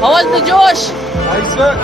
How was the Josh? Nice, sir.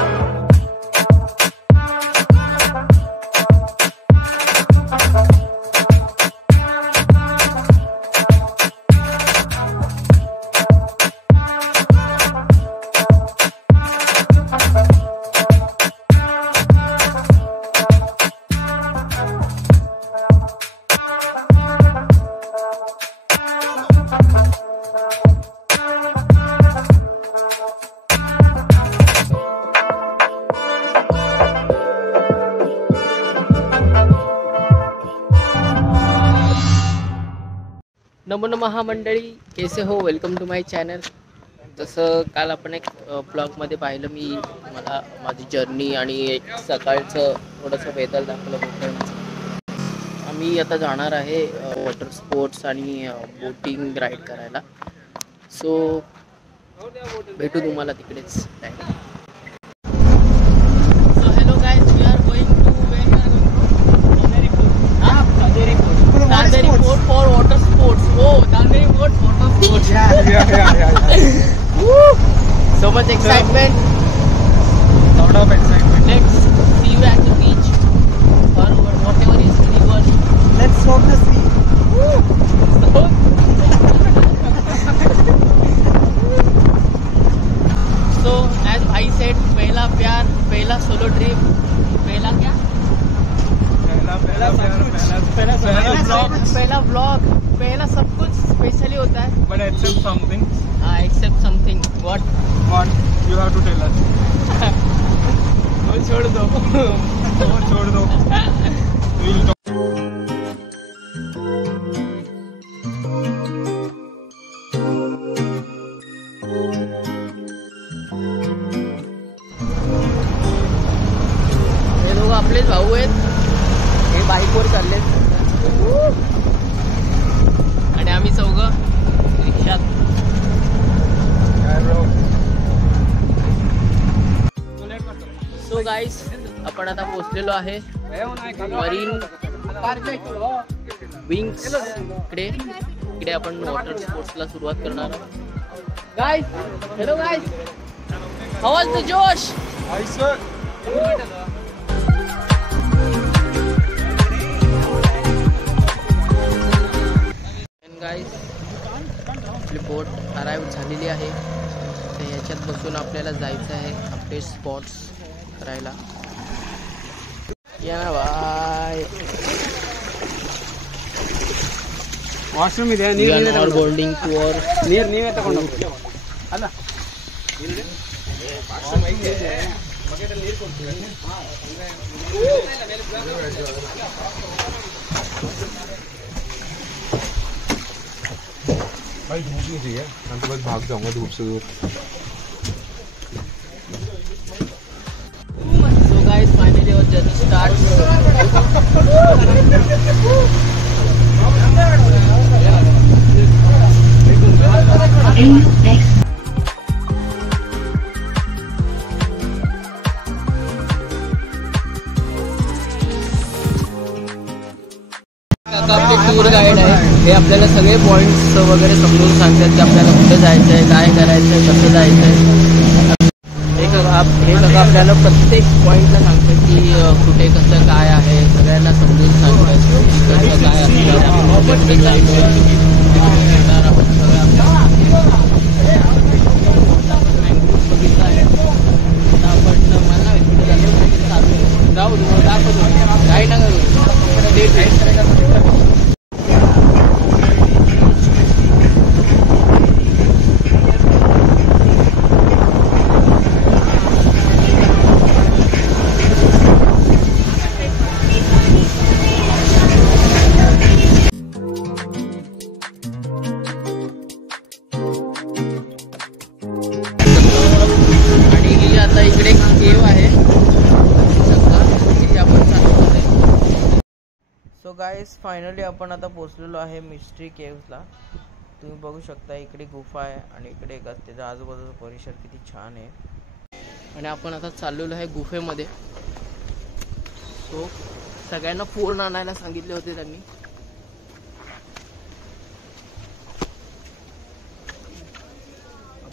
नमो नमः मंडळी, कैसे हो? Welcome to my channel. जसं काल आपण एक ब्लॉगमध्ये पाहिलं मी मला माझी जर्नी आणि एक सकाळचं थोडंसं वेदर दाखवलं बोटिंगचं. आम्ही आता जाणार आहे वॉटर स्पोर्ट्स आणि बोटिंग राईड करायला. सो भेटू तुम्हाला तिकडेच. Hello guys, we are going to Danderi Fort for water sports. Oh, Danderi Fort water sports. Yeah. Woo! So much excitement. Lot of excitement. Let's see you at the beach or whatever is river. Let's soak the sea. Woo! So as भाई said, पहला प्यार, पहला solo trip, पहला क्या? पहला ब्लॉग, पहला सब कुछ स्पेशली होता है. But except something. Except something. What? You have to tell us. वो छोड़ दो. वो छोड़ दो. We'll talk. हे लोक आपलेच भाऊ आहेत. हे बाईकवर चालले आणि आम्ही चौघं रिक्षात. सो गाईस, आपण आता पोहोचलेलो आहे मरीन विंग्स इकडे. इकडे आपण वॉटर स्पोर्ट्सला सुरुवात करणार आहोत. Guys, hello guys, how was the जोश? Nice, sir. गाईस, आपली बोट अराईव्ह झालेली आहे. तर ह्याच्यात बसून आपल्याला जायचं आहे आपले स्पॉट्स करायला. या बाय. Washroom ಇದೆ. Boarding tour. ನೀವೇ ತಗೊಂಡು ಅಲ್ಲ भाई धूप नहीं चाहिए, मैं तो बस भाग जाऊंगा धूप से दूर. So guys, finally our journey starts. आपले टूर गाईड आहे. हे आपल्याला सगळे पॉइंट्स वगैरे समजून सांगतात की आपल्याला कुठे जायचं आहे, काय करायचं आहे, कसं जायचं आहे. हे सगळं आपल्याला प्रत्येक पॉइंटला सांगतात की कुठे कसं काय आहे. सगळ्यांना समजून सांगतात कसं काय बघितलं आहे. आपण मला जाऊ दाखवतो काय ना करू. आता इकडे केव आहे. सो गाईस, फायनली आपण आता पोहोचलेलो आहे मिस्ट्री केव्सला. तुम्ही बघू शकता इकडे गुफा आहे आणि इकडे त्याच्या आजूबाजूचा परिसर किती छान आहे. आणि आपण आता चाललेलो आहे गुफेमध्ये. सो सगळ्यांना फोन आणायला सांगितले होते त्यांनी.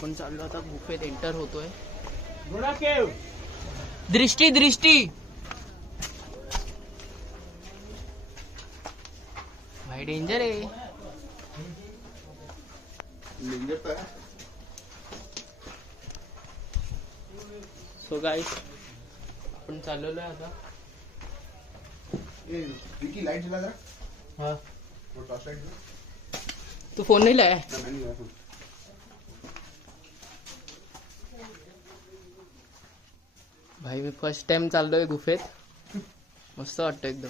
आपण चाललो आता गुफेत एंटर होतोय. दृष्टी दृष्टी भाई डेंजर आहे. सो गाइस आपण चाललेलो आहे आता. लाइट जला जरा. हाँ वो टॉर्च लाइट. तू फोन नहीं लाया? भाई मी फर्स्ट टाइम चाललोय गुफेत. मस्त वाटतं एकदम.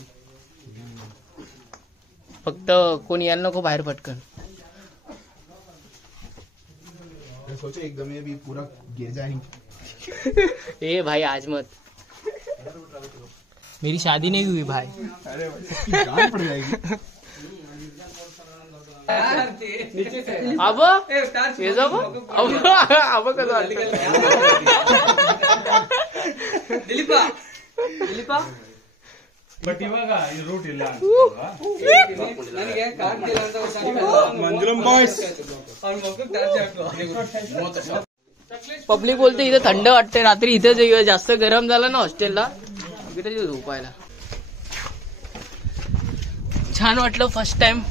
फक्त कोणी यायला नको बाहेर पटकन. मैं सोचा एकदम ये भी पूरा गिर जाएंगे. ए भाई आज मत. मेरी शादी नहीं हुई भाई. अरे भाई गाल पड़ जाएगी. अब ये सब अब कसं वाटतं? दिलीपा दिलीपा ಬಟ್ ಇವಾಗ ರೂಟ್ ಇಲ್ಲ. मंजुलम बॉयज. पब्लिक बोलते इथे थंड वाटते रात्री. इथे जास्त गरम झालं ना हॉस्टेलला इथे झोपायला. छान वाटलं फर्स्ट टाइम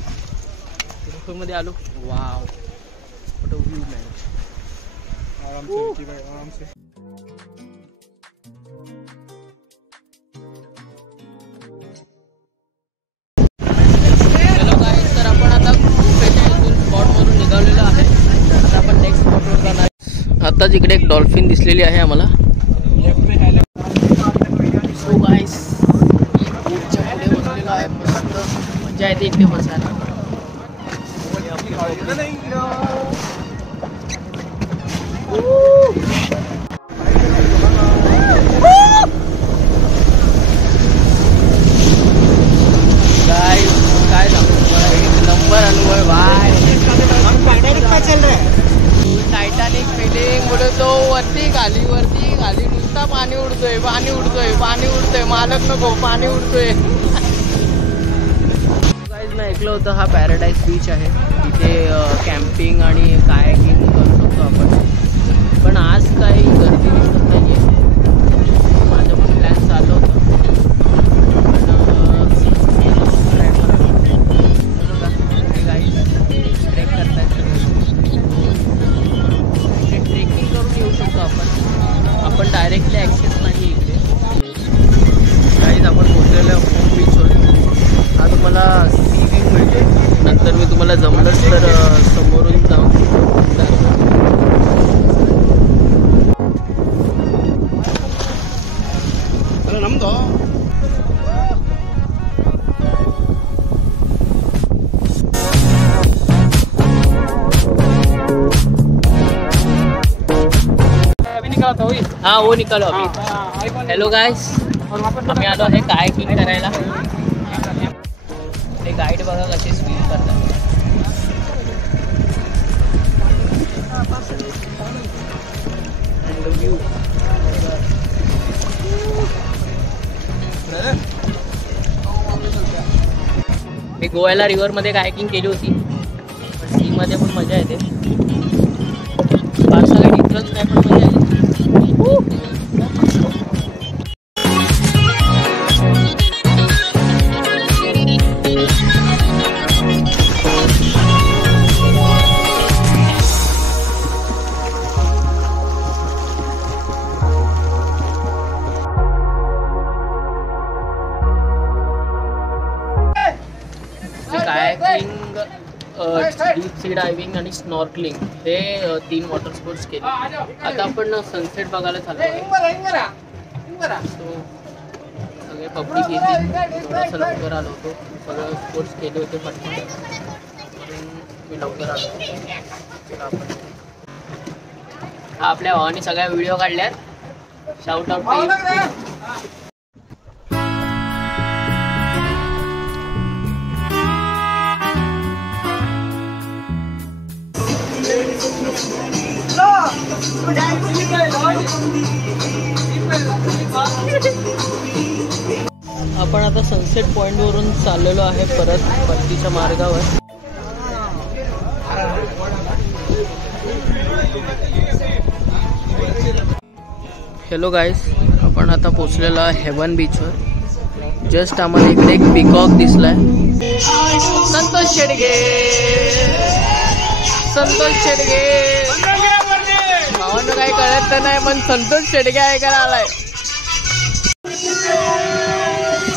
मध्ये आलो. वाव व्हाट अ व्यू मॅन. आराम से रुकी भाई आराम से. हॅलो गाईस, तर आपण आता गुफेच्या इथून स्पॉटवरून निघालेलो आहे. आता आपण नेक्स्ट स्पॉटवर जाणार. आता जिकडे एक डॉल्फिन दिसलेली आहे आम्हाला. सो गाईस बोटच्या पुढे बसलेलो आहे. मस्त मजा येते इकडे बसायला. गाईस काय सांगू तुम्हाला, एक नंबर अनुभव भाई. टायटॅनिक फिलिंग बोलतो. वरती खाली नुसता पाणी उडतोय पाणी उडतोय पाणी उडतोय. मालक नको पाणी उडतोय. गाईज मी ऐकलं होतं हा पॅराडाईज बीच आहे. तिथे कॅम्पिंग आणि कायाकिंग करू शकतो आपण. पण आज काही गर्दी दिसत नाहीये. माझं पण प्लॅन चालू होतं पण गाईज ट्रेक करतायत. ट्रेकिंग करून येऊ शकतो आपण डायरेक्टली ॲक्सेस नाही इकडे. गाईज आपण पोहोचलेलो होम बीचवर. हा तुम्हाला सी व्ह्यू मिळते. नंतर मी तुम्हाला जमलंच तर समोरून जाऊन नम्दो. हाँ वो निकालो अभी. हेलो गाइस, आम्ही आलो आहे कायाकिंग करायला. हे गाईड बघा कसे स्विम करतात. मी गोव्याला रिव्हर मध्ये कायाकिंग केली होती. सी मध्ये पण मजा येते. फारसा काही डिफरन्स नाही पण मजा येते. कायाकिंग, डीप सी डायव्हिंग आणि स्नॉर्कलिंग हे 3 वॉटर स्पोर्ट्स केले. आता आपण सनसेट बघायला चाललो आहे. सो सगळे पब्लिक येतील. थोडंसं लवकर आलो होतो. सगळं स्पोर्ट्स केले होते पटकन म्हणून मी लवकर आलो. तर आपण आपल्या भावाने सगळ्या व्हिडिओ काढल्यात. Shout out. आपण आता सनसेट पॉइंट वरून चाललेलो आहे परत परतीच्या मार्गावर. हॅलो गाईस, आपण आता पोचलेलो आहे हेवन बीचवर. जस्ट आम्हाला इकडे एक पिकॉक दिसलाय. संतोष शेडगे, संतोष शेडगे. भावांना काही कळत तर नाही, पण संतोष शेडगे ऐकायला आलाय.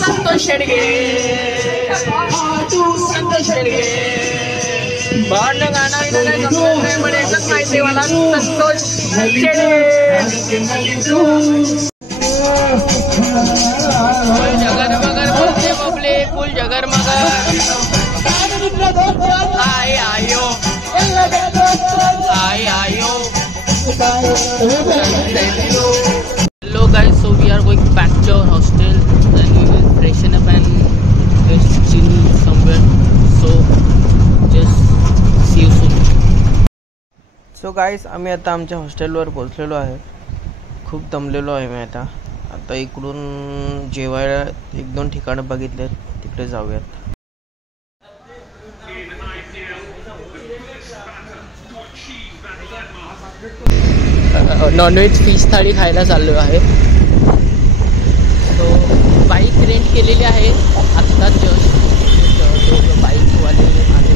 संतोष शेडगे, संतोष शेडगे. भावांना गाणं विना नाही समजत नाही, पण एकच माहिती मला, संतोष शेडगे. फुल जगर मगर बोलते बबले, फुल जगर मगर. आय आयो, आय आयो. Hello guys, so we are going back to our hostel. Then we will freshen up and just chill somewhere. So just see you soon. So guys, आम्ही आता आमच्या हॉस्टेलवर पोहोचलेलो आहे. खूप दमलेलो आहे मी आता इकडून जेवायला 1-2 ठिकाणं बघितले, तिकडे जाऊयात. नॉनव्हेज फिश थाळी खायला चाललो आहे. सो बाईक रेंट केलेली आहे आत्ताच. जस्ट बाईकवाले आले.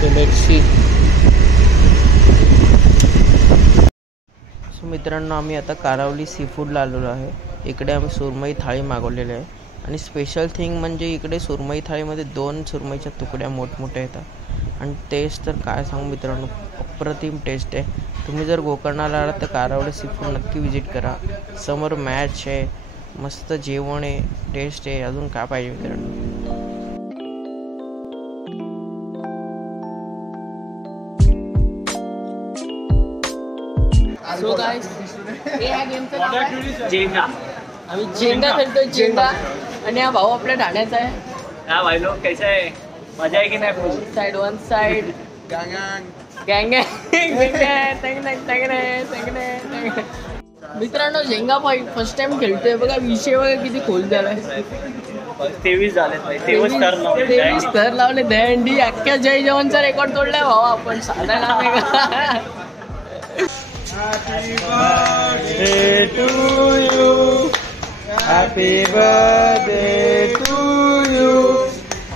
So let's see. सो मित्रांनो, आम्ही आता कारावली सी फूडला आलेलो आहे. इकडे आम्ही सुरमई थाळी मागवलेली आहे आणि स्पेशल थिंग म्हणजे इकडे सुरमई थाळीमध्ये 2 सुरमईच्या तुकड्या मोठमोठ्या येतात. आणि टेस्ट तर काय सांगू मित्रांनो, अप्रतिम टेस्ट आहे. तुम्ही जर गोकर्णाला आलात तर कारावली सी फूड नक्की विजिट करा. समोर मॅच आहे, मस्त जेवण आहे, टेस्ट आहे, अजून काय पाहिजे मित्रांनो. सो गाइस, हे या गेमचं नाव आहे जेंगा. आम्ही जेंगा खेळतोय, जेंगा. आणि हा भाऊ आपल्या ठाण्याचा आहे. हा भाई लोग कैसे आहे, मजा आहे की नाही? साइड वन साइड गँग मित्रांनो, झेंगा फर्स्ट टाइम खेळतोय बघा. विषय बघा किती खोल झालाय. 23 झाले, 23 थर लावले. दहंडी अख्ख्या जय जवानचा रेकॉर्ड तोडलाय भाऊ आपण. साधा नाव आहे का? Happy birthday to you. Happy birthday to you.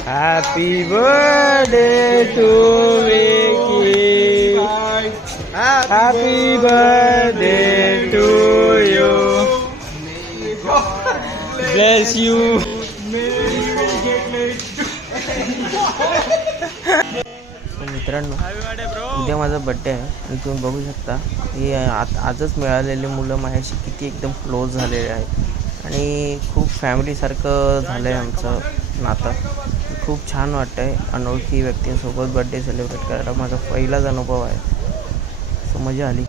Happy birthday to Vicky. Happy birthday to you. Bless you. मित्रांनो, उद्या माझा बड्डे आहे आणि तुम्ही बघू शकता हे आजच मिळालेले मुलं माझ्याशी किती एकदम क्लोज झालेले आहेत आणि खूप फॅमिलीसारखं झालं आहे आमचं नातं. खूप छान वाटतं आहे अनोळखी व्यक्तींसोबत बड्डे सेलिब्रेट करायला. माझा पहिलाच अनुभव आहे. सो मजा आली.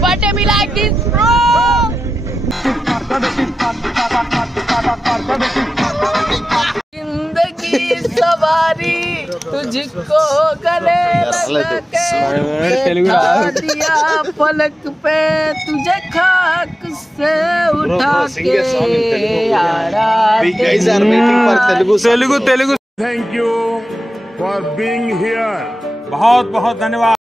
Birthday be like this bro. जिंदगी सवारी तुझको गले लगा के दिया पलक पे तुझे खाक से उठा के यारा. Telugu. Thank you for being here. बहुत बहुत धन्यवाद.